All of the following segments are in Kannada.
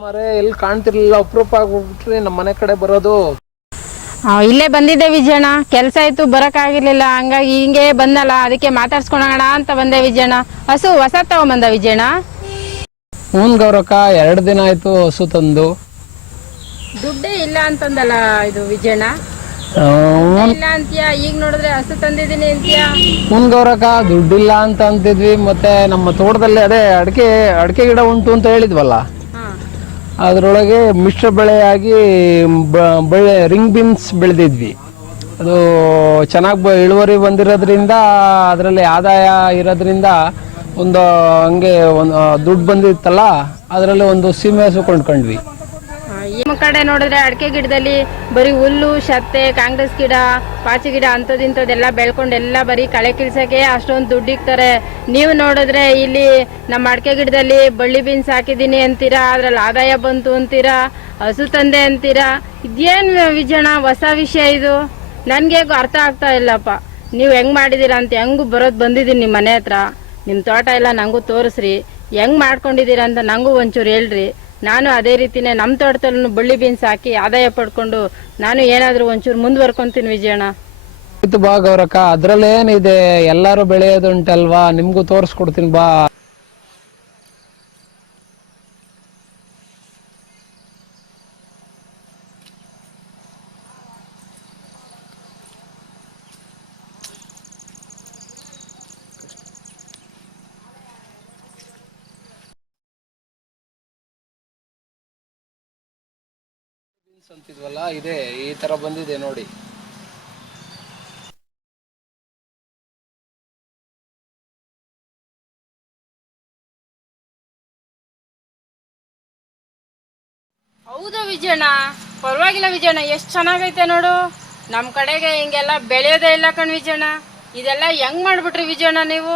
ಮರೆ ಎಲ್ಲಿ ಕಾಣ್ತಿರ್ಲಿಲ್ಲ, ಅಪರೂಪ ಆಗ್ಬಿಟ್ರಿ ನಮ್ಮ ಮನೆ ಕಡೆ ಬರೋದು. ಇಲ್ಲೇ ಬಂದಿದ್ದೆ ವಿಜಯಣ್ಣ, ಕೆಲಸ ಇತ್ತು ಬರೋಕ್ಕಾಗಿರ್ಲಿಲ್ಲ, ಹಂಗಾಗಿ ಹಿಂಗೆ ಬಂದಲ್ಲ, ಅದಕ್ಕೆ ಮಾತಾಡ್ಸ್ಕೊಳೋಣ ಅಂತ ಬಂದೆ ವಿಜಯಣ್ಣ. ಹಸು ಹೊಸ ತಗೊಂಬಂದ ವಿಜಯಣ್ಣ? ಹ್ಞೂ ಗೌರಕ್ಕ, 2 ದಿನ ಆಯ್ತು ಹಸು ತಂದು. ದುಡ್ಡೇ ಇಲ್ಲ ಅಂತಂದಲ್ಲ ಇದು ವಿಜಯಣ್ಣ, ಇಲ್ಲ ಅಂತೀಯ, ಈಗ ನೋಡಿದ್ರೆ ಹಸು ತಂದಿದ್ದೀನಿ ಅಂತೀಯ. ಹ್ಞೂ ಗೌರಕ್ಕ, ದುಡ್ಡಿಲ್ಲ ಅಂತ ಅಂತಿದ್ವಿ. ಮತ್ತೆ ನಮ್ಮ ತೋಟದಲ್ಲಿ ಅದೇ ಅಡಿಕೆ ಗಿಡ ಉಂಟು ಅಂತ ಹೇಳಿದ್ವಲ್ಲ, ಅದರೊಳಗೆ ಮಿಶ್ರ ಬೆಳೆಯಾಗಿ ರಿಂಗ್ ಬೀನ್ಸ್ ಬೆಳೆದಿದ್ವಿ. ಅದು ಚೆನ್ನಾಗಿ ಇಳುವರಿ ಬಂದಿರೋದ್ರಿಂದ, ಅದರಲ್ಲಿ ಆದಾಯ ಇರೋದ್ರಿಂದ ಒಂದು ಹಂಗೆ ಒಂದು ದುಡ್ಡು ಬಂದಿತ್ತಲ್ಲ, ಅದರಲ್ಲಿ ಒಂದು ಸೀಮೆ ಹಸು ಕೊಂಡ್ಕೊಂಡ್ವಿ. ಈ ಕಡೆ ನೋಡಿದ್ರೆ ಅಡಿಕೆ ಗಿಡದಲ್ಲಿ ಬರೀ ಹುಲ್ಲು, ಶತ್ತೆ, ಕಾಂಗ್ರೆಸ್ ಗಿಡ, ಪಾಚಿ ಗಿಡ ಅಂಥದ್ದಿಂಥದ್ದೆಲ್ಲ ಬೆಳ್ಕೊಂಡು ಎಲ್ಲ ಬರೀ ಕಳೆ ಕಿಳ್ಸಕ್ಕೆ ಅಷ್ಟೊಂದು ದುಡ್ಡು ಇಕ್ತಾರೆ. ನೀವು ನೋಡಿದ್ರೆ ಇಲ್ಲಿ ನಮ್ಮ ಅಡಿಕೆ ಗಿಡದಲ್ಲಿ ಬಳ್ಳಿ ಬೀನ್ಸ್ ಹಾಕಿದ್ದೀನಿ ಅಂತೀರಾ, ಅದ್ರಲ್ಲಿ ಆದಾಯ ಬಂತು ಅಂತೀರಾ, ಹಸು ತಂದೆ ಅಂತೀರಾ. ಇದೇನು ವಿಜಯಣ್ಣ ಹೊಸ ವಿಷಯ ಇದು? ನನಗೆ ಅರ್ಥ ಆಗ್ತಾ ಇಲ್ಲಪ್ಪ. ನೀವು ಹೆಂಗೆ ಮಾಡಿದ್ದೀರಾ ಅಂತ ಹೆಂಗೂ ಬರೋದು ಬಂದಿದ್ದೀನಿ ನಿಮ್ಮ ಮನೆ ಹತ್ರ. ನಿಮ್ಮ ತೋಟ ಎಲ್ಲ ನನಗೂ ತೋರಿಸ್ರಿ, ಹೆಂಗೆ ಮಾಡ್ಕೊಂಡಿದ್ದೀರಾ ಅಂತ ನನಗೂ ಒಂಚೂರು ಹೇಳ್ರಿ. ನಾನು ಅದೇ ರೀತಿನೇ ನಮ್ಮ ತೋಟದಲ್ಲೂ ಬಳ್ಳಿ ಬೀನ್ಸ್ ಹಾಕಿ ಆದಾಯ ಪಡ್ಕೊಂಡು ನಾನು ಏನಾದರೂ ಒಂಚೂರು ಮುಂದುವರ್ಕೊಂತೀನಿ ವಿಜಯಣ್ಣ. ಆಯ್ತು ಬಾ ಗೌರಕ್ಕ, ಅದ್ರಲ್ಲೇನಿದೆ, ಎಲ್ಲರೂ ಬೆಳೆಯೋದುಂಟಲ್ವಾ, ನಿಮ್ಗೂ ತೋರಿಸ್ಕೊಡ್ತೀನಿ ಬಾ. ಅಂತಿದ್ವಲ್ಲ, ಇದೆ ಈ ತರ ಬಂದಿದೆ ನೋಡಿ. ಹೌದಾ ವಿಜಯಣ್ಣ? ಪರವಾಗಿಲ್ಲ ವಿಜಯಣ್ಣ, ಎಷ್ಟು ಚೆನ್ನಾಗೈತೆ ನೋಡು. ನಮ್ಮ ಕಡೆಗೆ ಹಿಂಗೆಲ್ಲ ಬೆಳೆಯೋದೇ ಇಲ್ಲ ಕಣ್ ವಿಜಯಣ್ಣ. ಇದೆಲ್ಲ ಹೆಂಗ್ ಮಾಡ್ಬಿಟ್ರಿ ವಿಜಯಣ್ಣ ನೀವು?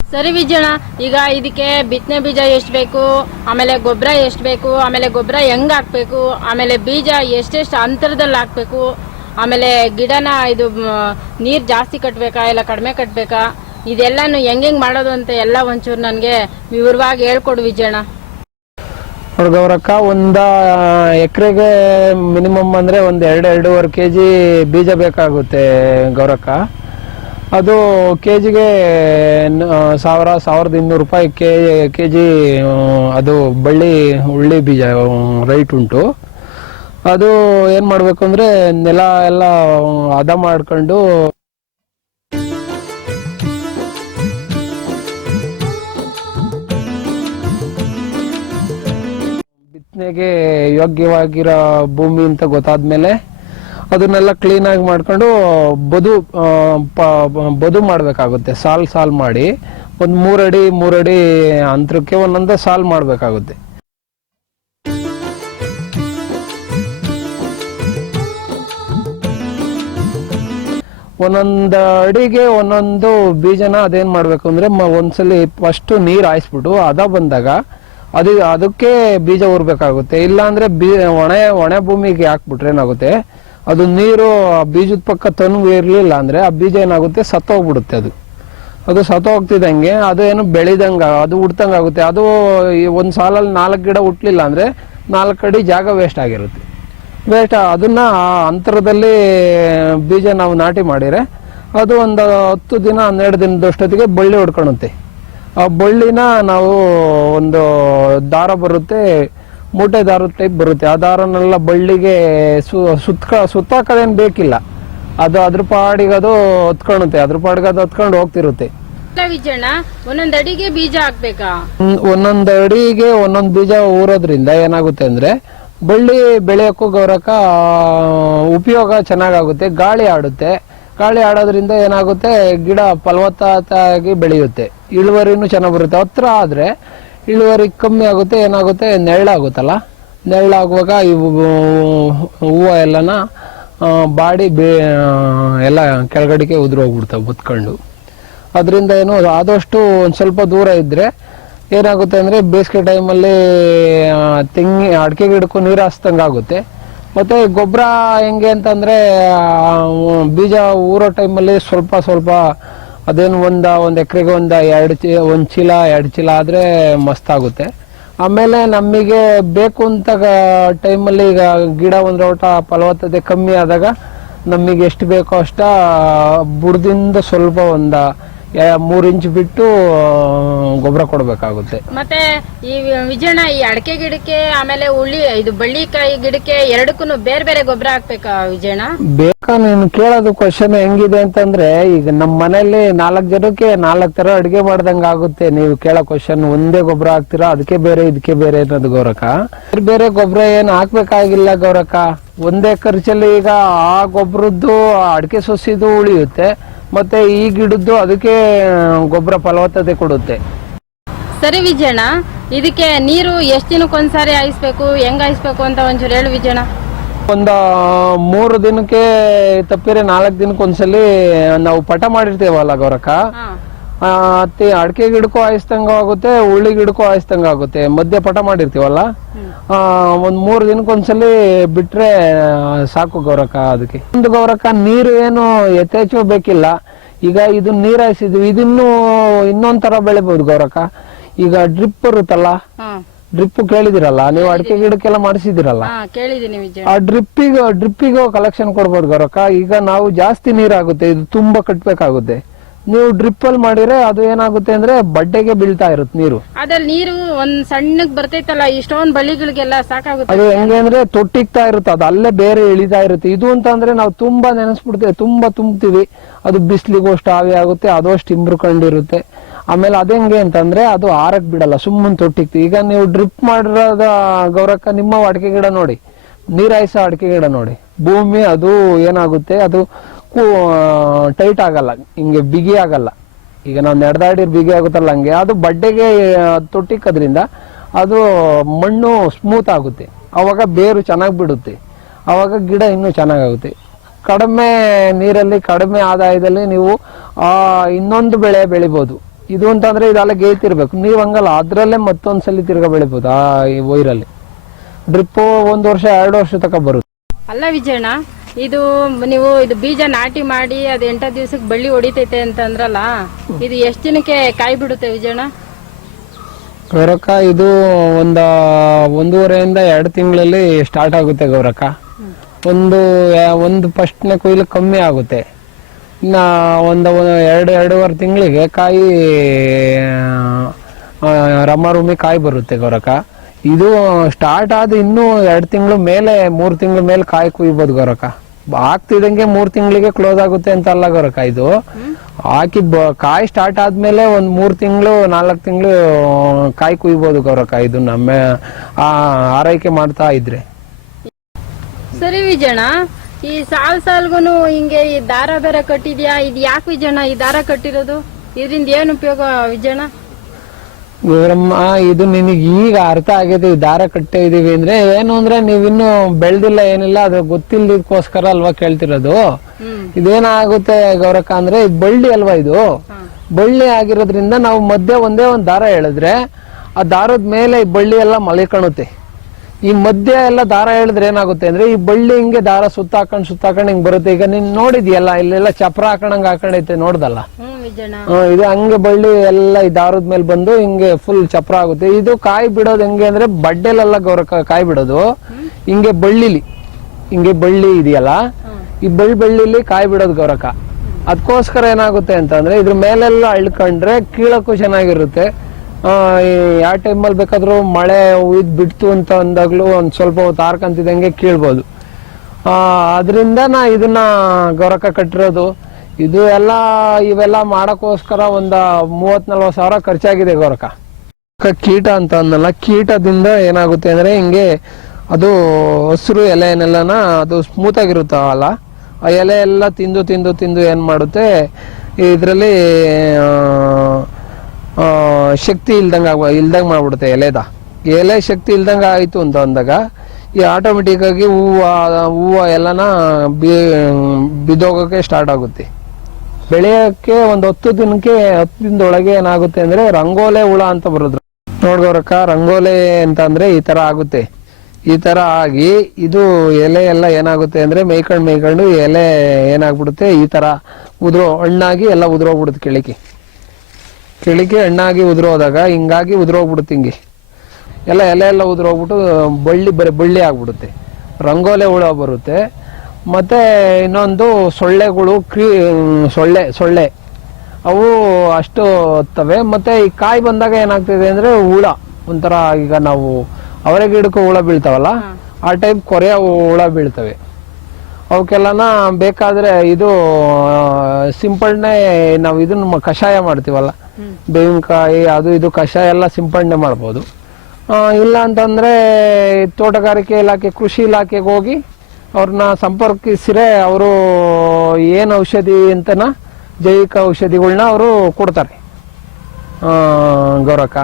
ಸರಿ ವಿಜಯಣ್ಣ, ಈಗ ಇದಕ್ಕೆ ಬಿತ್ತನೆ ಬೀಜ ಎಷ್ಟು ಬೇಕು, ಆಮೇಲೆ ಗೊಬ್ಬರ ಎಷ್ಟು ಬೇಕು, ಆಮೇಲೆ ಗೊಬ್ಬರ ಹೆಂಗ್ ಹಾಕ್ಬೇಕು, ಆಮೇಲೆ ಬೀಜ ಎಷ್ಟೆಷ್ಟು ಅಂತರದಲ್ಲಿ ಹಾಕ್ಬೇಕು, ಆಮೇಲೆ ಗಿಡನ ಇದು ನೀರು ಜಾಸ್ತಿ ಕಟ್ಟಬೇಕಾ ಇಲ್ಲ ಕಡಿಮೆ ಕಟ್ಟಬೇಕಾ, ಇದೆಲ್ಲಾನು ಹೆಂಗೆ ಮಾಡೋದು ಅಂತ ಎಲ್ಲ ಒಂಚೂರು ನನಗೆ ವಿವರವಾಗಿ ಹೇಳ್ಕೊಡು ವಿಜಯಣ್ಣ. ಗೌರಕ್ಕ, ಒಂದು ಎಕರೆಗೆ ಮಿನಿಮಮ್ ಅಂದರೆ ಒಂದು 2-2.5 kg ಬೀಜ ಬೇಕಾಗುತ್ತೆ ಗೌರಕ್ಕ. ಅದು ಕೆ ಜಿಗೆ 1,200 ರೂಪಾಯಿ ಕೆ ಜಿ. ಅದು ಉಳ್ಳಿ ಬೀಜ ರೈಟ್ ಉಂಟು. ಅದು ಏನು ಮಾಡಬೇಕು ಅಂದರೆ ನೆಲ ಎಲ್ಲ ಹದ ಮಾಡ್ಕೊಂಡು ಬಿತ್ತನೆಗೆ ಯೋಗ್ಯವಾಗಿರೋ ಭೂಮಿ ಅಂತ ಗೊತ್ತಾದ್ಮೇಲೆ ಅದನ್ನೆಲ್ಲ ಕ್ಲೀನಾಗಿ ಮಾಡ್ಕೊಂಡು ಬದು ಮಾಡಬೇಕಾಗುತ್ತೆ. ಸಾಲ್ ಮಾಡಿ ಒಂದು 3 ಅಡಿ ಅಂತರಕ್ಕೆ ಒಂದೊಂದೇ ಸಾಲ್ ಮಾಡಬೇಕಾಗುತ್ತೆ. ಒಂದೊಂದು ಅಡಿಗೆ ಒಂದೊಂದು ಬೀಜನ ಅದೇನು ಮಾಡಬೇಕು ಅಂದರೆ ಒಂದ್ಸಲಿ ಫಸ್ಟು ನೀರು ಹಾಯಿಸ್ಬಿಟ್ಟು ಅದ ಬಂದಾಗ ಅದಕ್ಕೆ ಬೀಜ ಊರ್ಬೇಕಾಗುತ್ತೆ. ಇಲ್ಲಾಂದರೆ ಒಣ ಭೂಮಿಗೆ ಹಾಕ್ಬಿಟ್ರೆ ಏನಾಗುತ್ತೆ, ಅದು ನೀರು ಬೀಜದ ಪಕ್ಕ ತನುವು ಇರಲಿಲ್ಲ ಅಂದರೆ ಆ ಬೀಜ ಏನಾಗುತ್ತೆ, ಸತ್ತೋಗ್ಬಿಡುತ್ತೆ. ಅದು ಸತ್ತೋಗ್ತಿದ್ದಂಗೆ ಅದು ಏನು ಬೆಳಿದಂಗೆ, ಅದು ಹುಡ್ತಂಗೆ ಆಗುತ್ತೆ. ಅದು ಒಂದು ಸಾಲಲ್ಲಿ 4 ಗಿಡ ಹುಟ್ಟಲಿಲ್ಲ ಅಂದರೆ 4 ಅಡಿ ಜಾಗ ವೇಸ್ಟ್ ಆಗಿರುತ್ತೆ. ಅದನ್ನ ಅಂತರದಲ್ಲಿ ಬೀಜ ನಾವು ನಾಟಿ ಮಾಡಿದರೆ ಅದು ಒಂದು 10 ದಿನ 12 ದಿನದಷ್ಟೊತ್ತಿಗೆ ಬಳ್ಳಿ ಹೊಡ್ಕೊಳುತ್ತೆ. ಆ ಬಳ್ಳಿನ ನಾವು ಒಂದು ದಾರ ಬರುತ್ತೆ, ಮೂಟೆ ದಾರದ ಟೈಪ್ ಬರುತ್ತೆ. ಆ ದಾರನೆಲ್ಲ ಬಳ್ಳಿಗೆ ಸುತ್ತಾಕೋದೇನು ಬೇಕಿಲ್ಲ, ಅದು ಅದ್ರ ಪಾಡಿಗೆ ಅದು ಹೊತ್ಕೊಳುತ್ತೆ, ಅದ್ರ ಪಾಡಿಗೆ ಅದು ಹೊತ್ಕೊಂಡು ಹೋಗ್ತಿರುತ್ತೆ. ವಿಜಯಣ್ಣ, ಒಂದೊಂದು ಅಡಿಗೆ ಬೀಜ ಹಾಕ್ಬೇಕಾ? ಒಂದೊಂದು ಅಡಿಗೆ ಒಂದೊಂದು ಬೀಜ ಊರೋದ್ರಿಂದ ಏನಾಗುತ್ತೆ ಅಂದ್ರೆ ಬಳ್ಳಿ ಬೆಳೆಯೋಕ್ಕೂ ಗೌರಕ್ಕ ಉಪಯೋಗ ಚೆನ್ನಾಗಾಗುತ್ತೆ. ಗಾಳಿ ಆಡುತ್ತೆ. ಗಾಳಿ ಆಡೋದ್ರಿಂದ ಏನಾಗುತ್ತೆ, ಗಿಡ ಫಲವತ್ತಾಗಿ ಬೆಳೆಯುತ್ತೆ, ಇಳುವರಿನೂ ಚೆನ್ನಾಗಿ ಬರುತ್ತೆ. ಹತ್ರ ಆದರೆ ಇಳುವರಿ ಕಮ್ಮಿ ಆಗುತ್ತೆ. ಏನಾಗುತ್ತೆ, ನೆರಳಾಗುತ್ತಲ್ಲ, ನೆರಳಾಗುವಾಗ ಇವು ಹೂವು ಎಲ್ಲನ ಬಾಡಿ ಎಲ್ಲ ಕೆಳಗಡೆಗೆ ಉದುರೋಗ್ಬಿಡ್ತಾವೆ ಬತ್ಕೊಂಡು. ಅದರಿಂದ ಏನು ಆದಷ್ಟು ಒಂದು ಸ್ವಲ್ಪ ದೂರ ಇದ್ದರೆ ಏನಾಗುತ್ತೆ ಅಂದರೆ ಬೇಸಿಗೆ ಟೈಮಲ್ಲಿ ಅಡಿಕೆ ಗಿಡಕ್ಕೂ ನೀರು ಹಾಸ್ದಂಗೆ ಆಗುತ್ತೆ. ಮತ್ತು ಗೊಬ್ಬರ ಹೆಂಗೆ ಅಂತಂದರೆ ಬೀಜ ಊರೋ ಟೈಮಲ್ಲಿ ಸ್ವಲ್ಪ ಅದೇನು ಒಂದು ಎಕರೆಗೆ ಒಂದು 1 ಚೀಲ 2 ಚೀಲ ಆದರೆ ಮಸ್ತಾಗುತ್ತೆ. ಆಮೇಲೆ ನಮಗೆ ಬೇಕು ಅಂತ ಟೈಮಲ್ಲಿ ಈಗ ಗಿಡ ಒಂದ್ ಲೋಟ ಫಲವತ್ತತೆ ಕಮ್ಮಿ ಆದಾಗ ನಮಗೆ ಎಷ್ಟು ಬೇಕೋ ಅಷ್ಟ ಬುಡದಿಂದ ಸ್ವಲ್ಪ 3 ಇಂಚ್ ಬಿಟ್ಟು ಗೊಬ್ಬರ ಕೊಡ್ಬೇಕಾಗುತ್ತೆ. ಮತ್ತೆ ಈ ವಿಜಯಣ್ಣ, ಈ ಅಡಕೆ ಗಿಡಕ್ಕೆ ಆಮೇಲೆ ಇದು ಬಳ್ಳಿಕಾಯಿ ಗಿಡಕ್ಕೆ ಎರಡಕ್ಕೂ ಬೇರೆ ಬೇರೆ ಗೊಬ್ಬರ ಹಾಕ್ಬೇಕಾ ವಿಜಯಣ್ಣ? ಬೇಕಾ? ನೀನು ಕೇಳೋದು ಕ್ವಶನ್ ಹೆಂಗಿದೆ ಅಂತಂದ್ರೆ, ಈಗ ನಮ್ಮ ಮನೇಲಿ 4 ಜನಕ್ಕೆ 4 ತರ ಅಡಿಗೆ ಮಾಡ್ದಂಗ ಆಗುತ್ತೆ. ನೀವು ಕೇಳೋ ಕ್ವಶನ್ ಒಂದೇ ಗೊಬ್ಬರ ಹಾಕ್ತೀರಾ, ಅದಕ್ಕೆ ಬೇರೆ ಇದಕ್ಕೆ ಬೇರೆ ಅನ್ನೋದು ಗೌರಕ್ಕ. ಬೇರೆ ಗೊಬ್ಬರ ಏನ್ ಹಾಕ್ಬೇಕಾಗಿಲ್ಲ ಗೌರಕ್ಕ. ಒಂದೇ ಖರ್ಚಲ್ಲಿ ಈಗ ಆ ಗೊಬ್ಬರದ್ದು ಅಡಿಕೆ ಸೊಸಿದು ಉಳಿಯುತ್ತೆ, ಮತ್ತೆ ಈ ಗಿಡದ್ದು ಅದಕ್ಕೆ ಗೊಬ್ಬರ ಫಲವತ್ತತೆ ಕೊಡುತ್ತೆ. ಸರಿ ವಿಜಯಣ್ಣ, ಇದಕ್ಕೆ ನೀರು ಎಷ್ಟು ದಿನಕ್ಕೊಂದ್ಸಾರಿ ಹಾಯಿಸ್ಬೇಕು, ಹೆಂಗ್ ಹಾಯಿಸ್ಬೇಕು ಅಂತ ಒಂಚೂರು ಹೇಳು ವಿಜಯಣ್ಣ. 3 ದಿನಕ್ಕೆ ತಪ್ಪಿದ್ರೆ 4 ದಿನಕ್ಕೊಂದ್ಸಲಿ ನಾವು ಪಟ ಮಾಡಿರ್ತೇವಲ್ಲ ಗೌರಕ್ಕ, ಅಡಿಕೆ ಗಿಡಕ್ಕೂ ಹಾಯಿಸ್ದಂಗ ಆಗುತ್ತೆ, ಉಳ್ಳಿ ಗಿಡಕ್ಕೂ ಹಾಯಿಸ್ದಂಗ ಆಗುತ್ತೆ. ಮಧ್ಯೆ ಪಟ ಮಾಡಿರ್ತೀವಲ್ಲ, 3 ದಿನಕ್ಕೊಂದ್ಸಲಿ ಬಿಟ್ರೆ ಸಾಕು ಗೌರಕ್ಕ. ಅದಕ್ಕೆ ಒಂದು ಗೌರಕ್ಕ ನೀರು ಏನು ಯಥೇಚ್ಛ ಬೇಕಿಲ್ಲ. ಈಗ ಇದು ನೀರ್ ಹಾಯಿಸಿದ್ವಿ, ಇದನ್ನು ಇನ್ನೊಂದ್ ತರ ಬೆಳಿಬಹುದು ಗೌರಕ್ಕ. ಈಗ ಡ್ರಿಪ್ ಬರುತ್ತಲ್ಲ, ಡ್ರಿಪ್ ಕೇಳಿದಿರಲ್ಲ ನೀವು, ಅಡಿಕೆ ಗಿಡಕ್ಕೆಲ್ಲ ಮಾಡಿಸಿದಿರಲ್ಲ, ಆ ಡ್ರಿಪ್ಪಿಗೂ ಕಲೆಕ್ಷನ್ ಕೊಡ್ಬೋದು ಗೌರಕ್ಕ. ಈಗ ನಾವು ಜಾಸ್ತಿ ನೀರಾಗುತ್ತೆ, ಇದು ತುಂಬಾ ಕಟ್ಬೇಕಾಗುತ್ತೆ. ನೀವು ಡ್ರಿಪ್ ಅಲ್ಲಿ ಮಾಡಿದ್ರೆ ಅದು ಏನಾಗುತ್ತೆ ಅಂದ್ರೆ ಬಡ್ಡೆಗೆ ಬೀಳ್ತಾ ಇರುತ್ತೆ ನೀರು. ಅದ್ರಲ್ಲಿ ನೀರು ಒಂದ್ ಸಣ್ಣಕ್ ಬರ್ತೈತಲ್ಲ, ಇಷ್ಟೊಂದ್ ಬಳ್ಳಿಗಳಿಗೆಲ್ಲ ಸಾಕಾಗುತ್ತೆ. ಅದು ಹೆಂಗೆ ಅಂದ್ರೆ ತೊಟ್ಟಿಗ್ತಾ ಇರುತ್ತೆ, ಅದು ಅಲ್ಲೇ ಬೇರೆ ಇಳಿತಾ ಇರುತ್ತೆ. ಇದು ಅಂತ ಅಂದ್ರೆ ನಾವು ತುಂಬಾ ನೆನೆಸ್ಬಿಡ್ತೇವೆ, ತುಂಬಾ ತುಂಬ್ತೀವಿ, ಅದು ಬಿಸ್ಲಿಗೂ ಅಷ್ಟು ಆವಿ ಆಗುತ್ತೆ, ಅದು ಅಷ್ಟು ಇಂಬ್ರುಕೊಂಡಿರುತ್ತೆ. ಆಮೇಲೆ ಅದೇಂಗೆ ಅಂತಂದ್ರೆ ಅದು ಆರಕ್ ಬಿಡಲ್ಲ, ಸುಮ್ಮನೆ ತೊಟ್ಟಿಗ್ತೀವಿ. ಈಗ ನೀವು ಡ್ರಿಪ್ ಮಾಡಿರೋದ ಗೌರಕ್ಕ, ನಿಮ್ಮ ಅಡಿಕೆ ಗಿಡ ನೋಡಿ, ನೀರಾಯಿಸೋ ಅಡಿಕೆ ಗಿಡ ನೋಡಿ, ಭೂಮಿ ಅದು ಏನಾಗುತ್ತೆ, ಅದು ಟೈಟ್ ಆಗಲ್ಲ, ಹಿಂಗೆ ಬಿಗಿ ಆಗಲ್ಲ. ಈಗ ನಾವು ನಡೆದಾಡಿ ಬಿಗಿ ಆಗುತ್ತಲ್ಲ ಹಂಗೆ, ಅದು ಬಡ್ಡೆಗೆ ತೊಟ್ಟಿಕ್ಕದ್ರಿಂದ ಅದು ಮಣ್ಣು ಸ್ಮೂತ್ ಆಗುತ್ತೆ, ಅವಾಗ ಬೇರು ಚೆನ್ನಾಗಿ ಬಿಡುತ್ತೆ, ಅವಾಗ ಗಿಡ ಇನ್ನೂ ಚೆನ್ನಾಗಾಗುತ್ತೆ. ಕಡಿಮೆ ನೀರಲ್ಲಿ ಕಡಿಮೆ ಆದಾಯದಲ್ಲಿ ನೀವು ಇನ್ನೊಂದು ಬೆಳೆ ಬೆಳಿಬಹುದು. ಇದು ಅಂತಂದ್ರೆ ಇದೆಲ್ಲ ಗೇಯ್ತಿರ್ಬೇಕು, ನೀವು ಹಂಗಲ್ಲ, ಅದ್ರಲ್ಲೇ ಮತ್ತೊಂದ್ಸಲಿ ತಿರ್ಗಾ ಬೆಳಿಬಹುದು. ಈ ವೈರಲ್ಲಿ ಡ್ರಿಪ್ 1 ವರ್ಷ 2 ವರ್ಷ ತನಕ ಬರುತ್ತೆ. ಅಲ್ಲ ವಿಜಯಣ್ಣ, ನೀವು ಬೀಜ ನಾಟಿ ಮಾಡಿ ಅದು 8 ದಿವಸಕ್ಕೆ ಬಳ್ಳಿ ಹೊಡಿತೈತೆ ಅಂತ ಅಂದ್ರಲ್ಲ, ಇದು ಎಷ್ಟು ದಿನಕ್ಕೆ ಕಾಯಿ ಬಿಡುತ್ತೆ ವಿಜಯಣ್ಣ? ಗೌರಕ್ಕ, ಇದು 1.5 ಇಂದ 2 ತಿಂಗಳಲ್ಲಿ ಸ್ಟಾರ್ಟ್ ಆಗುತ್ತೆ ಗೌರಕ್ಕ. ಒಂದು ಫಸ್ಟ್ನೇ ಕೊಯ್ಲು ಕಮ್ಮಿ ಆಗುತ್ತೆ, ಇನ್ನ 2.5 ತಿಂಗಳಿಗೆ ಕಾಯಿ ರಮಾರುಮಿ ಕಾಯಿ ಬರುತ್ತೆ ಗೌರಕ್ಕ. ಇದು ಸ್ಟಾರ್ಟ್ ಆದ ಇನ್ನೂ 2 ತಿಂಗಳು ಮೇಲೆ 3 ತಿಂಗಳ ಮೇಲೆ ಕಾಯಿ ಕುಯ್ಬೋದು ಗೌರಕ್ಕ. ಆಗ್ತಿದಂಗೆ 3 ತಿಂಗಳಿಗೆ ಕ್ಲೋಸ್ ಆಗುತ್ತೆ ಅಂತ ಅಲ್ಲ ಗೌರಕ್ಕ. ಇದು ಹಾಕಿ ಕಾಯಿ ಸ್ಟಾರ್ಟ್ ಆದ್ಮೇಲೆ 3 ತಿಂಗಳು 4 ತಿಂಗಳು ಕಾಯಿ ಕುಯ್ಬೋದು ಗೌರಕ್ಕ. ಇದು ನಮ್ಮ ಆರೈಕೆ ಮಾಡ್ತಾ ಇದ್ರೆ. ಸರಿ ವಿಜಯಣ್ಣ, ಈ ಸಾಲ್ಗುನು ಹಿಂಗೆ ಈ ದಾರ ಬೇರೆ ಕಟ್ಟಿದ್ಯಾ, ಇದು ಯಾಕೆ ವಿಜಯಣ್ಣ ಈ ದಾರ ಕಟ್ಟಿರೋದು? ಇದರಿಂದ ಏನ್ ಉಪಯೋಗ ವಿಜಯಣ್ಣ? ಗೌರಮ್ಮ, ಇದು ನಿನಗೆ ಈಗ ಅರ್ಥ ಆಗೈತೆ, ಈ ದಾರ ಕಟ್ಟೆ ಇದೀವಿ ಅಂದ್ರೆ ಏನು ಅಂದ್ರೆ ನೀವಿನ್ನು ಬೆಳ್ದಿಲ್ಲ ಏನಿಲ್ಲ, ಅದು ಗೊತ್ತಿಲ್ಲದಕ್ಕೋಸ್ಕರ ಅಲ್ವಾ ಕೇಳ್ತಿರೋದು. ಇದೇನಾಗುತ್ತೆ ಗೌರಕ್ಕ ಅಂದ್ರೆ ಬಳ್ಳಿ ಅಲ್ವಾ, ಇದು ಬಳ್ಳಿ ಆಗಿರೋದ್ರಿಂದ ನಾವು ಮಧ್ಯೆ ಒಂದೇ ಒಂದು ದಾರ ಎಳೆದ್ರೆ ಆ ದಾರದ ಮೇಲೆ ಈ ಬಳ್ಳಿ ಎಲ್ಲ ಮಲಿಕಣುತ್ತೆ. ಈ ಮಧ್ಯೆ ಎಲ್ಲ ದಾರ ಎಳೆದ್ರೆ ಏನಾಗುತ್ತೆ ಅಂದ್ರೆ ಈ ಬಳ್ಳಿ ಹಿಂಗೆ ದಾರ ಸುತ್ತಾಕೊಂಡು ಹಿಂಗ್ ಬರುತ್ತೆ. ಈಗ ನೀನ್ ನೋಡಿದ್ಯಲ್ಲ, ಇಲ್ಲೆಲ್ಲ ಚಪ್ರ ಹಾಕೊಂಡೈತೆ ನೋಡ್ದಲ್ಲ, ಇದು ಹಂಗೆ ಬಳ್ಳಿ ಎಲ್ಲ ಈ ದಾರದ ಮೇಲೆ ಬಂದು ಹಿಂಗೆ ಫುಲ್ ಚಪ್ರ ಆಗುತ್ತೆ. ಇದು ಕಾಯಿ ಬಿಡೋದು ಹೆಂಗೆ ಅಂದ್ರೆ ಬಡ್ಡೆಲೆಲ್ಲ ಗೌರಕ್ಕ ಕಾಯಿ ಬಿಡೋದು ಹಿಂಗೆ ಬಳ್ಳಿ ಇದೆಯಲ್ಲ, ಈ ಬಳ್ಳಿಲಿ ಕಾಯಿ ಬಿಡೋದು ಗೌರಕ್ಕ. ಅದಕ್ಕೋಸ್ಕರ ಏನಾಗುತ್ತೆ ಅಂತಂದ್ರೆ ಇದ್ರ ಮೇಲೆಲ್ಲ ಅಳ್ಕೊಂಡ್ರೆ ಕೀಳಕ್ಕೂ ಚೆನ್ನಾಗಿರುತ್ತೆ. ಯಾವ ಟೈಮಲ್ಲಿ ಬೇಕಾದ್ರೂ ಮಳೆ ಬಿಡ್ತು ಅಂತ ಅಂದಾಗ್ಲೂ ಒಂದ್ ಸ್ವಲ್ಪ ಹೊತ್ತು ಆರ್ಕಂತಿದಂಗೆ ಕೀಳ್ಬೋದು. ಅದರಿಂದ ನಾ ಇದನ್ನ ಗೌರಕ್ಕ ಕಟ್ಟಿರೋದು. ಇದು ಇವೆಲ್ಲ ಮಾಡಕ್ಕೋಸ್ಕರ 30-40 ಸಾವಿರ ಖರ್ಚಾಗಿದೆ ಗೌರಕ್ಕ. ಕೀಟ ಅಂತ ಅಂದಲ್ಲ, ಕೀಟದಿಂದ ಏನಾಗುತ್ತೆ ಅಂದ್ರೆ ಹಿಂಗೆ ಅದು ಹಸಿರು ಎಲೆನೆಲ್ಲನ ಅದು ಸ್ಮೂತ್ ಆಗಿರುತ್ತಲ್ಲ, ಆ ಎಲೆ ಎಲ್ಲ ತಿಂದು ಏನ್ ಮಾಡುತ್ತೆ, ಇದ್ರಲ್ಲಿ ಶಕ್ತಿ ಇಲ್ದಂಗ ಮಾಡ್ಬಿಡುತ್ತೆ. ಎಲೆ ಶಕ್ತಿ ಇಲ್ದಂಗ ಆಯ್ತು ಅಂತ ಅಂದಾಗ ಈ ಆಟೋಮೆಟಿಕ್ ಆಗಿ ಹೂವು ಎಲ್ಲನ ಬಿದ್ದೋಗಕ್ಕೆ ಸ್ಟಾರ್ಟ್ ಆಗುತ್ತೆ. ಬೆಳೆಯಕ್ಕೆ 10 ದಿನಕ್ಕೆ 10 ದಿನದೊಳಗೆ ಏನಾಗುತ್ತೆ ಅಂದ್ರೆ ರಂಗೋಲೆ ಹುಳ ಅಂತ ಬರೋದು ನೋಡ್ಗವ್ರಕ್ಕ. ರಂಗೋಲೆ ಅಂತ ಅಂದ್ರೆ ಈ ತರ ಆಗುತ್ತೆ. ಈ ತರ ಆಗಿ ಇದು ಎಲೆ ಎಲ್ಲ ಏನಾಗುತ್ತೆ ಅಂದ್ರೆ ಮೇಯ್ಕೊಂಡು ಎಲೆ ಏನಾಗ್ಬಿಡುತ್ತೆ, ಈ ತರ ಹಣ್ಣಾಗಿ ಎಲ್ಲ ಉದುರೋಗ್ಬಿಡುತ್ತೆ. ಕೆಳಕ್ಕೆ ಹಣ್ಣಾಗಿ ಉದುರೋದಾಗ ಹಿಂಗಾಗಿ ಉದುರೋಗ್ಬಿಡುತ್ತೆ. ಹಿಂಗೆ ಎಲ್ಲ ಎಲೆ ಎಲ್ಲ ಉದುರೋಗ್ಬಿಟ್ಟು ಬರೀ ಬಳ್ಳಿ ಆಗ್ಬಿಡುತ್ತೆ. ರಂಗೋಲೆ ಹುಳ ಬರುತ್ತೆ. ಮತ್ತೆ ಇನ್ನೊಂದು ಸೊಳ್ಳೆಗಳು ಸೊಳ್ಳೆ ಅವು ಅಷ್ಟು ಹತ್ತವೆ. ಮತ್ತೆ ಈ ಕಾಯಿ ಬಂದಾಗ ಏನಾಗ್ತಿದೆ ಅಂದ್ರೆ ಹುಳ ಒಂಥರ, ಈಗ ನಾವು ಅವರೆ ಗಿಡಕ್ಕೂ ಹುಳ ಬೀಳ್ತಾವಲ್ಲ ಆ ಟೈಪ್ ಕೊರೆಯ ಹುಳ ಬೀಳ್ತವೆ. ಅವಕ್ಕೆಲ್ಲನ ಬೇಕಾದ್ರೆ ಇದು ಸಿಂಪಡಣೆ, ನಾವು ಇದನ್ನ ಕಷಾಯ ಮಾಡ್ತೀವಲ್ಲ, ಬೇವಿನಕಾಯಿ ಅದು ಇದು ಕಷಾಯ ಎಲ್ಲ ಸಿಂಪಡಣೆ ಮಾಡ್ಬೋದು. ಇಲ್ಲ ಅಂತಂದ್ರೆ ತೋಟಗಾರಿಕೆ ಇಲಾಖೆ, ಕೃಷಿ ಇಲಾಖೆಗೆ ಹೋಗಿ ಅವ್ರನ್ನ ಸಂಪರ್ಕಿಸಿದ್ರೆ ಅವರು ಏನು ಔಷಧಿ ಅಂತನ ಜೈವಿಕ ಔಷಧಿಗಳನ್ನ ಅವರು ಕೊಡ್ತಾರೆ. ಗೌರಕ್ಕ,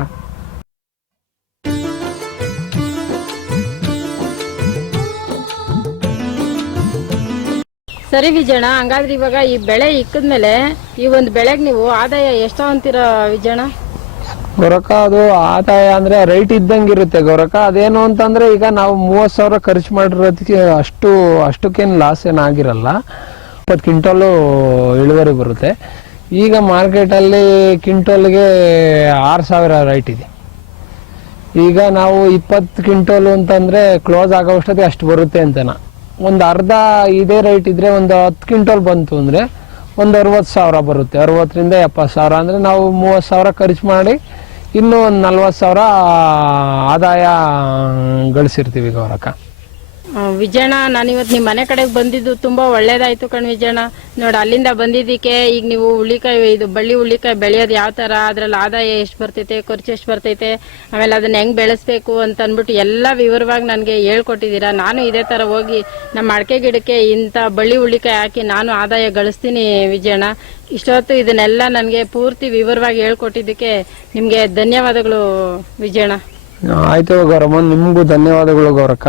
ಸರಿ ವಿಜಯಣ್ಣ, ಹಂಗಾದ್ರೆ ಇವಾಗ ಈ ಬೆಳೆ ಇಕ್ಕದ್ಮೇಲೆ ಈ ಒಂದು ಬೆಳೆಗೆ ನೀವು ಆದಾಯ ಎಷ್ಟು ಅಂತೀರ ವಿಜಯಣ್ಣ? ಗೌರಕ್ಕ, ಅದು ಆದಾಯ ಅಂದ್ರೆ ರೈಟ್ ಇದ್ದಂಗಿರುತ್ತೆ ಗೌರಕ್ಕ. ಅದೇನು ಅಂತಂದ್ರೆ ಈಗ ನಾವು 30,000 ಖರ್ಚು ಮಾಡಿರೋದಕ್ಕೆ ಅಷ್ಟಕ್ಕೇನು ಲಾಸ್ ಏನಾಗಿರಲ್ಲ. 20 ಕ್ವಿಂಟಲ್ ಇಳುವರಿ ಬರುತ್ತೆ. ಈಗ ಮಾರ್ಕೆಟಲ್ಲಿ ಕ್ವಿಂಟಲ್ಗೆ 6,000 ರೈಟ್ ಇದೆ. ಈಗ ನಾವು 20 ಕ್ವಿಂಟಲ್ ಅಂತಂದ್ರೆ ಕ್ಲೋಸ್ ಆಗೋಷ್ಟೊತ್ತಿಗೆ ಅಷ್ಟು ಬರುತ್ತೆ ಅಂತನ. ಒಂದು ಅರ್ಧ ಇದೇ ರೈಟ್ ಇದ್ರೆ ಒಂದು 10 ಕ್ವಿಂಟಲ್ ಬಂತು ಅಂದ್ರೆ ಒಂದು 60,000 ಬರುತ್ತೆ. 60,000ರಿಂದ 70,000 ಅಂದ್ರೆ ನಾವು 30,000 ಖರ್ಚು ಮಾಡಿ ಇನ್ನೂ ಒಂದು 40,000 ಆದಾಯ ಗಳಿಸಿರ್ತೀವಿ ಗೌರಕ್ಕ. ವಿಜಯಣ್ಣ, ನಾನು ಇವತ್ತು ನಿಮ್ಮ ಮನೆ ಕಡೆಗೆ ಬಂದಿದ್ದು ತುಂಬಾ ಒಳ್ಳೇದಾಯ್ತು ಕಣ್ ವಿಜಯಣ್ಣ. ನೋಡ, ಅಲ್ಲಿಂದ ಬಂದಿದ್ದಕ್ಕೆ ಈಗ ನೀವು ಹುಳ್ಳಿಕಾಯಿ, ಇದು ಬಳ್ಳಿ ಹುಳ್ಳಿಕಾಯಿ ಬೆಳೆಯೋದು ಯಾವ ತರ, ಅದ್ರಲ್ಲಿ ಆದಾಯ ಎಷ್ಟು ಬರ್ತೈತೆ, ಖರ್ಚು ಎಷ್ಟು ಬರ್ತೈತೆ, ಆಮೇಲೆ ಅದನ್ನ ಹೆಂಗ್ ಬೆಳೆಸ್ಬೇಕು ಅಂತ ಅಂದ್ಬಿಟ್ಟು ಎಲ್ಲ ವಿವರವಾಗಿ ನನಗೆ ಹೇಳ್ಕೊಟ್ಟಿದ್ದೀರಾ. ನಾನು ಇದೇ ತರ ಹೋಗಿ ನಮ್ಮ ಅಡಿಕೆ ಗಿಡಕ್ಕೆ ಇಂಥ ಬಳ್ಳಿ ಹುಳ್ಳಿಕಾಯಿ ಹಾಕಿ ನಾನು ಆದಾಯ ಗಳಿಸ್ತೀನಿ ವಿಜಯಣ್ಣ. ಇಷ್ಟೊತ್ತು ಇದನ್ನೆಲ್ಲ ನನಗೆ ಪೂರ್ತಿ ವಿವರವಾಗಿ ಹೇಳ್ಕೊಟ್ಟಿದ್ದಕ್ಕೆ ನಿಮ್ಗೆ ಧನ್ಯವಾದಗಳು ವಿಜಯಣ್ಣ. ಆಯ್ತು ಗೌರಮ್ಮ, ನಿಮ್ಗೂ ಧನ್ಯವಾದಗಳು ಗೌರಕ್ಕ.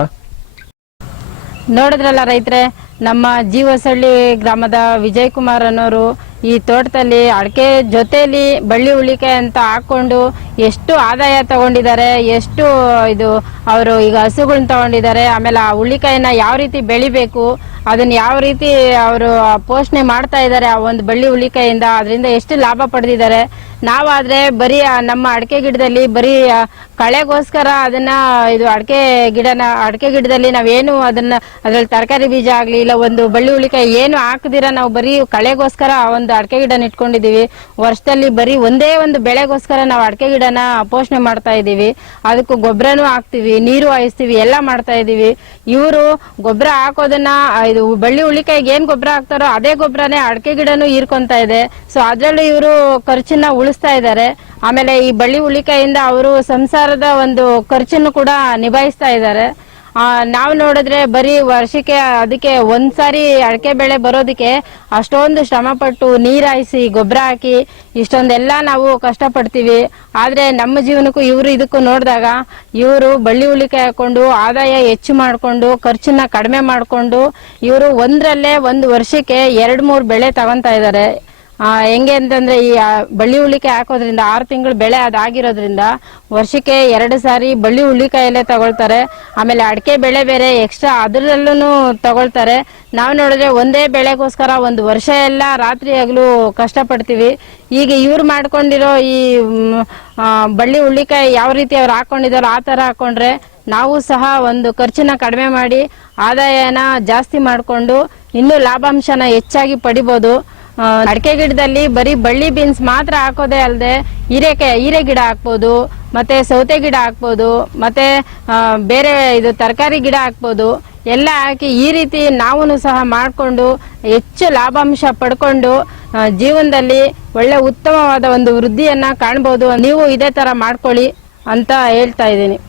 ನೋಡಿದ್ರಲ್ಲ ರೈತರೆ, ನಮ್ಮ ಜೀವಸಳ್ಳಿ ಗ್ರಾಮದ ವಿಜಯ್ ಕುಮಾರ್ ಅನ್ನೋರು ಈ ತೋಟದಲ್ಲಿ ಅಡಿಕೆ ಜೊತೆಲಿ ಬಳ್ಳಿ ಹುಳ್ಳಿಕಾಯಿ ಅಂತ ಹಾಕೊಂಡು ಎಷ್ಟು ಆದಾಯ ತಗೊಂಡಿದ್ದಾರೆ, ಎಷ್ಟು ಇದು ಅವರು ಈಗ ಹಸುಗಳನ್ನ ತಗೊಂಡಿದ್ದಾರೆ. ಆಮೇಲೆ ಆ ಹುಳ್ಳಿಕಾಯಿನ ಯಾವ ರೀತಿ ಬೆಳಿಬೇಕು, ಅದನ್ನ ಯಾವ ರೀತಿ ಅವರು ಪೋಷಣೆ ಮಾಡ್ತಾ ಇದ್ದಾರೆ ಆ ಒಂದು ಬಳ್ಳಿ ಹುಳ್ಳಿಕಾಯಿಂದ, ಅದರಿಂದ ಎಷ್ಟು ಲಾಭ ಪಡೆದಿದ್ದಾರೆ. ನಾವಾದ್ರೆ ಬರೀ ನಮ್ಮ ಅಡಿಕೆ ಗಿಡದಲ್ಲಿ ಬರೀ ಕಳೆಗೋಸ್ಕರ ಅದನ್ನ ಇದು ಅಡಿಕೆ ಗಿಡದಲ್ಲಿ ನಾವೇನು ಅದನ್ನ ಅದ್ರಲ್ಲಿ ತರಕಾರಿ ಬೀಜ ಆಗ್ಲಿ ಇಲ್ಲ ಒಂದು ಬಳ್ಳಿ ಹುಳ್ಳಿಕಾಯಿ ಏನು ಹಾಕದಿರ ನಾವು ಬರೀ ಕಳೆಗೋಸ್ಕರ ಒಂದು ಅಡಿಕೆ ಗಿಡನ ಇಟ್ಕೊಂಡಿದೀವಿ. ವರ್ಷದಲ್ಲಿ ಬರೀ ಒಂದೇ ಒಂದು ಬೆಳೆಗೋಸ್ಕರ ನಾವು ಅಡಿಕೆ ಗಿಡನ ಪೋಷಣೆ ಮಾಡ್ತಾ ಇದೀವಿ. ಅದಕ್ಕೂ ಗೊಬ್ಬರನೂ ಹಾಕ್ತಿವಿ, ನೀರು ಹಾಯಿಸ್ತೀವಿ, ಎಲ್ಲ ಮಾಡ್ತಾ ಇದೀವಿ. ಇವರು ಗೊಬ್ಬರ ಹಾಕೋದನ್ನ, ಇದು ಬಳ್ಳಿ ಹುಳ್ಳಿಕಾಯಿಗೆ ಏನ್ ಗೊಬ್ಬರ ಹಾಕ್ತಾರೋ ಅದೇ ಗೊಬ್ಬರನೇ ಅಡಿಕೆ ಗಿಡನೂ ಹೀರ್ಕೊಂತ ಇದೆ. ಸೊ ಅದ್ರಲ್ಲೂ ಇವರು ಖರ್ಚನ್ನ ಉಳಿಸ್ತಾ ಇದ್ದಾರೆ. ಆಮೇಲೆ ಈ ಬಳ್ಳಿ ಹುಳ್ಳಿಕಾಯಿಂದ ಅವರು ಸಂಸಾರದ ಒಂದು ಖರ್ಚನ್ನು ಕೂಡ ನಿಭಾಯಿಸ್ತಾ ಇದ್ದಾರೆ. ನಾವು ನೋಡಿದ್ರೆ ಬರೀ ವರ್ಷಕ್ಕೆ ಅದಕ್ಕೆ ಒಂದ್ಸಾರಿ ಅಡಿಕೆ ಬೆಳೆ ಬರೋದಕ್ಕೆ ಅಷ್ಟೊಂದು ಶ್ರಮ ಪಟ್ಟು ನೀರ್ ಹಾಯಿಸಿ ಗೊಬ್ಬರ ಹಾಕಿ ಇಷ್ಟೊಂದೆಲ್ಲ ನಾವು ಕಷ್ಟ ಪಡ್ತೀವಿ. ಆದ್ರೆ ನಮ್ಮ ಜೀವನಕ್ಕೂ ಇವರು ಇದಕ್ಕೂ ನೋಡಿದಾಗ ಇವರು ಬಳ್ಳಿ ಹುಳ್ಳಿಕಾಯಿ ಹಾಕೊಂಡು ಆದಾಯ ಹೆಚ್ಚು ಮಾಡ್ಕೊಂಡು ಖರ್ಚನ್ನ ಕಡಿಮೆ ಮಾಡ್ಕೊಂಡು ಇವರು ಒಂದ್ರಲ್ಲೇ ಒಂದು ವರ್ಷಕ್ಕೆ 2-3 ಬೆಳೆ ತಗೊಂತಾ ಇದ್ದಾರೆ. ಹೆಂಗೆ ಅಂತಂದ್ರೆ ಈ ಬಳ್ಳಿ ಹುಳ್ಳಿಕಾಯಿ ಹಾಕೋದ್ರಿಂದ 6 ತಿಂಗಳು ಬೆಳೆ ಅದಾಗಿರೋದ್ರಿಂದ ವರ್ಷಕ್ಕೆ 2 ಸಾರಿ ಬಳ್ಳಿ ಹುಳ್ಳಿಕಾಯಲ್ಲೇ ತಗೊಳ್ತಾರೆ. ಆಮೇಲೆ ಅಡಿಕೆ ಬೆಳೆ ಬೇರೆ ಎಕ್ಸ್ಟ್ರಾ ಅದರಲ್ಲೂ ತಗೊಳ್ತಾರೆ. ನಾವು ನೋಡಿದ್ರೆ ಒಂದೇ ಬೆಳೆಗೋಸ್ಕರ ಒಂದು ವರ್ಷ ಎಲ್ಲ ರಾತ್ರಿ ಹಗಲು ಕಷ್ಟ ಪಡ್ತೀವಿ. ಈಗ ಇವ್ರು ಮಾಡ್ಕೊಂಡಿರೋ ಈ ಬಳ್ಳಿ ಹುಳ್ಳಿಕಾಯಿ ಯಾವ ರೀತಿ ಅವ್ರು ಹಾಕೊಂಡಿದಾರೋ ಆ ತರ ಹಾಕೊಂಡ್ರೆ ನಾವು ಸಹ ಒಂದು ಖರ್ಚನ್ನ ಕಡಿಮೆ ಮಾಡಿ ಆದಾಯನ ಜಾಸ್ತಿ ಮಾಡ್ಕೊಂಡು ಇನ್ನೂ ಲಾಭಾಂಶನ ಹೆಚ್ಚಾಗಿ ಪಡಿಬಹುದು. ಅಡಿಕೆ ಗಿಡದಲ್ಲಿ ಬರೀ ಬಳ್ಳಿ ಬೀನ್ಸ್ ಮಾತ್ರ ಹಾಕೋದೇ ಅಲ್ಲದೆ ಹೀರೆ ಗಿಡ ಹಾಕ್ಬೋದು, ಮತ್ತೆ ಸೌತೆ ಗಿಡ ಹಾಕ್ಬೋದು, ಮತ್ತೆ ಬೇರೆ ಇದು ತರಕಾರಿ ಗಿಡ ಹಾಕ್ಬೋದು. ಎಲ್ಲ ಹಾಕಿ ಈ ರೀತಿ ನಾವು ಸಹ ಮಾಡಿಕೊಂಡು ಹೆಚ್ಚು ಲಾಭಾಂಶ ಪಡ್ಕೊಂಡು ಜೀವನದಲ್ಲಿ ಒಳ್ಳೆ ಉತ್ತಮವಾದ ಒಂದು ವೃದ್ಧಿಯನ್ನ ಕಾಣ್ಬೋದು. ನೀವು ಇದೇ ತರ ಮಾಡ್ಕೊಳ್ಳಿ ಅಂತ ಹೇಳ್ತಾ ಇದ್ದೀನಿ.